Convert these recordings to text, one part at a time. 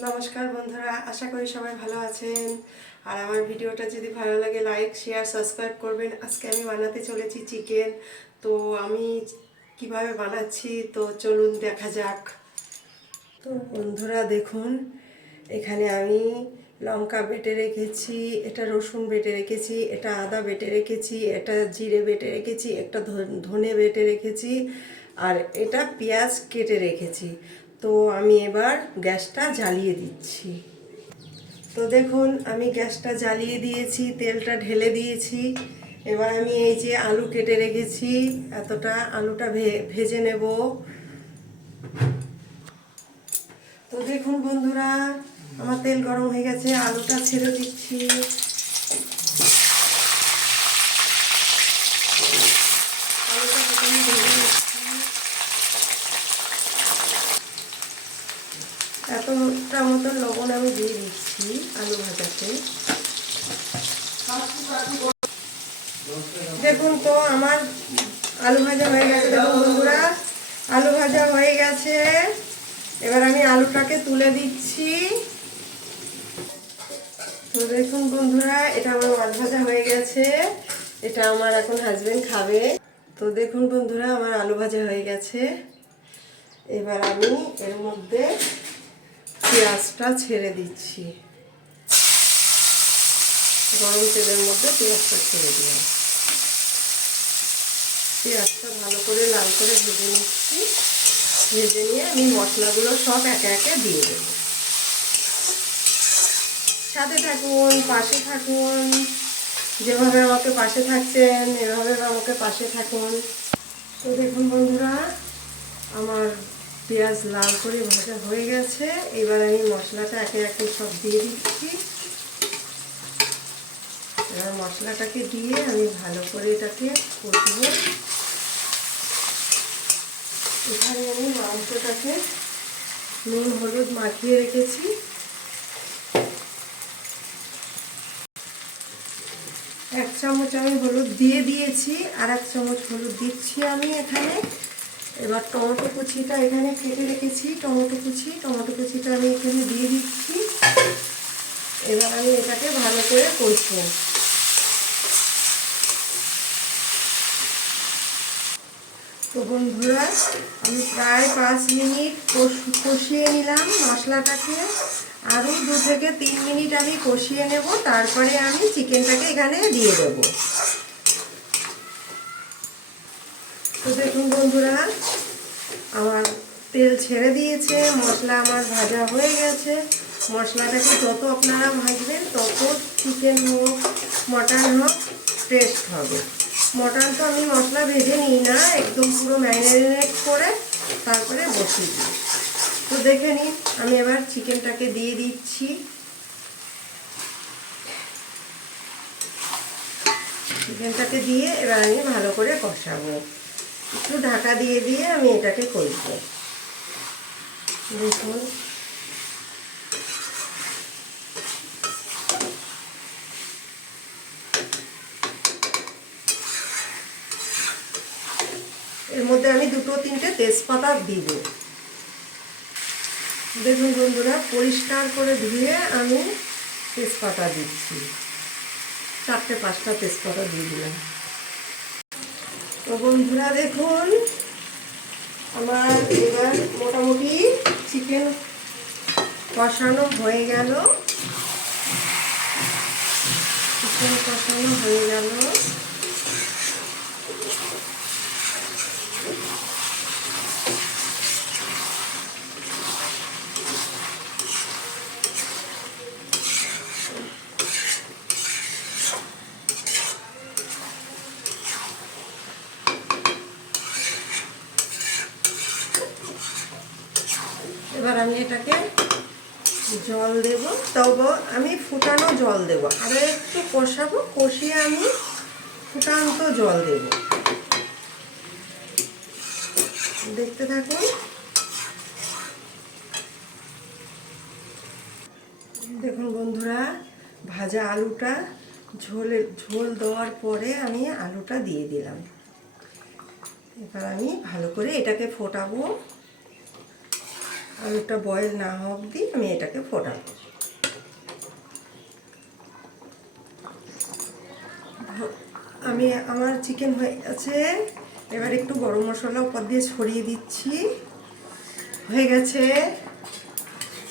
নমস্কার বন্ধুরা, আশা করি সবাই ভালো আছেন। আর আমার ভিডিওটা যদি ভালো লাগে লাইক শেয়ার সাবস্ক্রাইব করবেন। আজকে আমি বানাতে চলেছি চিকেন। তো আমি কিভাবে বানাচ্ছি তো চলুন দেখা যাক। তো বন্ধুরা দেখুন, এখানে আমি লঙ্কা বেটে রেখেছি, এটা রসুন বেটে রেখেছি, এটা আদা বেটে রেখেছি, এটা জিরে বেটে রেখেছি, একটা ধনে বেটে রেখেছি, আর এটা পেঁয়াজ কেটে রেখেছি। তো আমি এবার গ্যাসটা জ্বালিয়ে দিচ্ছি। তো দেখুন আমি গ্যাসটা জ্বালিয়ে দিয়েছি, তেলটা ঢেলে দিয়েছি। এবার আমি এই যে আলু কেটে রেখেছি, এতটা আলুটা ভেজে নেব। তো দেখুন বন্ধুরা, আমার তেল গরম হয়ে গেছে, আলুটা ছেড়ে দিচ্ছি। আলুটা প্রথমে ভেজে নিচ্ছি। এতটা মতন লবণ আমি দিয়ে দিচ্ছি আলু ভাজাতে। দেখুন তো আমার আলু ভাজা হয়ে গেছে। দেখুন বন্ধুরা, আলু ভাজা হয়ে গেছে। এবার আমি আলুটাকে তুলে দিচ্ছি। তো দেখুন বন্ধুরা, এটা আমার মাছ ভাজা হয়ে গেছে। এটা আমার এখন হাজবেন্ড খাবে। তো দেখুন বন্ধুরা, আমার আলু ভাজা হয়ে গেছে। এবার আমি এর মধ্যে পেঁয়াজটা ছেড়ে দিচ্ছি। গরম তেলের মধ্যে পেঁয়াজটা ছেড়ে দিলাম। পেঁয়াজটা ভালো করে লাল করে ভেজে নিচ্ছি। ভেজে নিয়ে আমি মশলাগুলো সব একে একে দিয়ে দেবো। সাথে থাকুন, পাশে থাকুন। যেভাবে আমাকে পাশে থাকছেন এভাবে আমাকে পাশে থাকুন। তো দেখুন বন্ধুরা, আমার পেঁয়াজ লাল করে ভাজা হয়ে গেছে। এবার আমি মশলাটা একে একে সব দিয়ে দিচ্ছি। এবার মশলাটাকে দিয়ে আমি ভালো করে এটাকে কষবো। এখানে আমি মাংসটাকে নুন হলুদ মাখিয়ে রেখেছি। 1 চামচ আমি হলুদ দিয়ে দিয়েছি, আর 1 চামচ হলুদ দিচ্ছি আমি এখানে। এবার টমেটো কুচিটা এখানে কেটে রেখেছি, টমেটো কুচিটা আমি এখানে দিয়ে দিচ্ছি। এবার আমি এটাকে ভালো করে কষবো। তো বন্ধুরা, আমি প্রায় 5 মিনিট কষিয়ে নিলাম মশলাটাকে। আরও 2 থেকে 3 মিনিট আমি কষিয়ে নেব, তারপরে আমি চিকেনটাকে এখানে দিয়ে দেব। তো দেখুন বন্ধুরা, আমার তেল ছেড়ে দিয়েছে, মশলা আমার ভাজা হয়ে গেছে। মশলাটাকে যত আপনারা ভাজবেন তত চিকেন হোক মটন হোক টেস্ট হবে। মটন তো আমি মশলা ভেজে নিই না, একদম পুরো ম্যারিনেট করে তারপরে বসিয়ে দিই। তো দেখে নিন, আমি এবার চিকেনটাকে দিয়ে দিচ্ছি। চিকেনটাকে দিয়ে এবার আমি ভালো করে কষাবো। একটু ঢাকা দিয়ে দিয়ে আমি এটাকে কষবো। দেখুন এর মধ্যে আমি 2-3টে তেজপাতা দিব। দেখুন বন্ধুরা, পরিষ্কার করে ধুয়ে আমি তেজপাতা দিচ্ছি। 4-5টা তেজপাতা দিয়ে দিলাম। তো বন্ধুরা দেখুন, আমার এবার মোটামুটি চিকেন কষানো হয়ে গেল। এবার আমি এটাকে জল দেব, তবে আমি ফুটানো জল দেব। আরও একটু কষাবো, কষিয়ে আমি ফুটান্ত জল দেব। দেখতে থাকুন। দেখুন বন্ধুরা, ভাজা আলুটা ঝোল দেওয়ার পরে আমি আলুটা দিয়ে দিলাম। এবার আমি ভালো করে এটাকে ফোটাবো। আলুটা বয়েল না হওয়া অবধি আমি এটাকে ফোটাবো। আমার চিকেন হয়ে গেছে। এবার একটু গরম মশলা উপর দিয়ে ছড়িয়ে দিচ্ছি। হয়ে গেছে।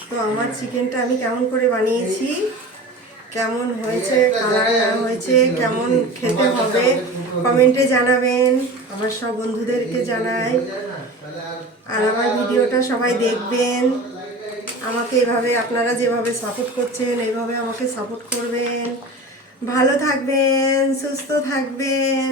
তো আমার চিকেনটা আমি কেমন করে বানিয়েছি, কেমন হয়েছে, কালার না হয়েছে, কেমন খেতে হবে কমেন্টে জানাবেন। আমার সব বন্ধুদেরকে জানাই। আর আমার ভিডিওটা সবাই দেখবেন। আমাকে এভাবে আপনারা যেভাবে সাপোর্ট করছেন এইভাবে আমাকে সাপোর্ট করবেন। ভালো থাকবেন, সুস্থ থাকবেন।